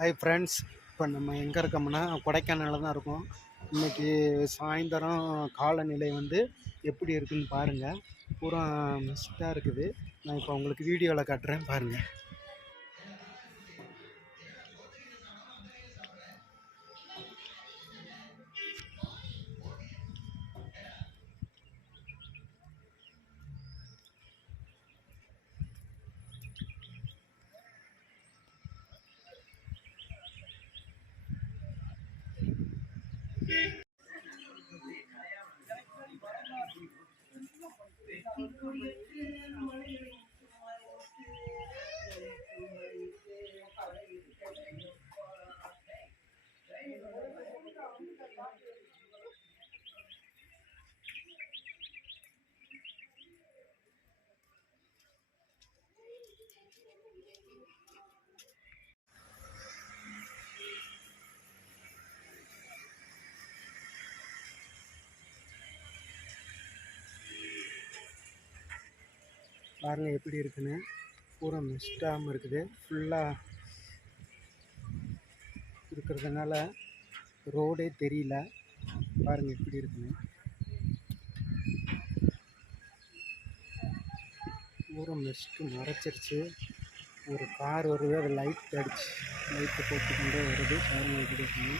Hi friends, இப்போ நம்ம எங்கே இருக்கோம்னா கொடைக்கானலில் தான் இருக்கோம். இன்றைக்கி சாயந்தரம் காலநிலை வந்து எப்படி இருக்குதுன்னு பாருங்கள். பூரா மிஸ்ட்டாக இருக்குது. நான் இப்போ உங்களுக்கு வீடியோவில் காட்டுறேன் பாருங்கள். பாருங்கள் எப்படி இருக்குன்னு. பூரா மிஸ்டாமல் இருக்குது. ஃபுல்லாக இருக்கிறதுனால ரோடே தெரியல. பாருங்கள் எப்படி இருக்குன்னு. பூரா மிஸ்ட்டு மறைச்சிருச்சு. ஒரு கார் வருது, அது லைட் அடிச்சு லைட்டு போட்டுக்கொண்டே வருது. பாருங்கள் எப்படி இருக்குன்னு.